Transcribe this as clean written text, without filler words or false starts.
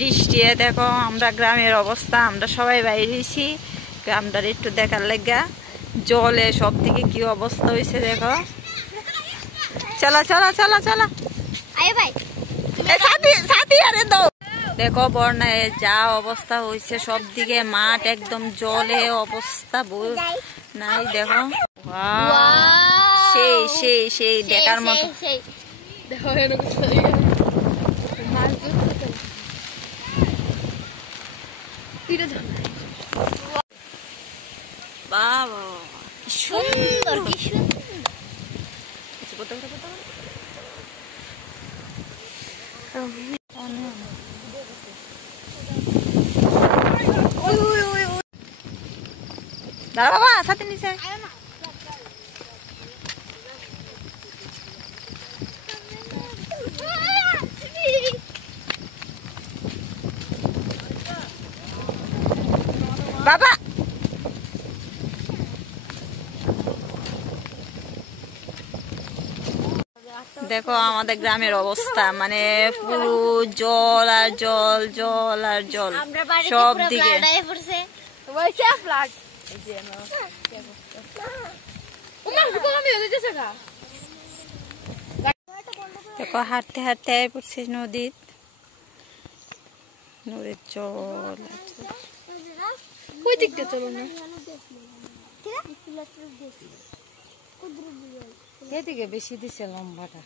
বৃষ্টি। দেখো আমরা গ্রামের অবস্থা, আমরা সবাই বাইরে হয়েছি গ্রামটার একটু দেখার লাগা। জলে সব দিকে কি অবস্থা হয়েছে দেখো। চলা চলা চলা চলা দেখো বন্যায় যা অবস্থা হয়েছে, সব দিকে মাঠ একদম জলে অবস্থা নাই। দেখো সেই সেই সেই দেখার মতো। বাবা কি সুন্দর, কি সুন্দর। দাঁড়া বাবা, সাথে নিচে বাবা। দেখো আমাদের গ্রামের অবস্থা, মানে পুরো জল আর জল, জল আর জল সব দিকে। দেখো হাঁটতে হাঁটতে পড়ছে নদীর, নদীর জল ওই দিকটা। চলো না এদিকে বেশি দিছে লম্বাটা।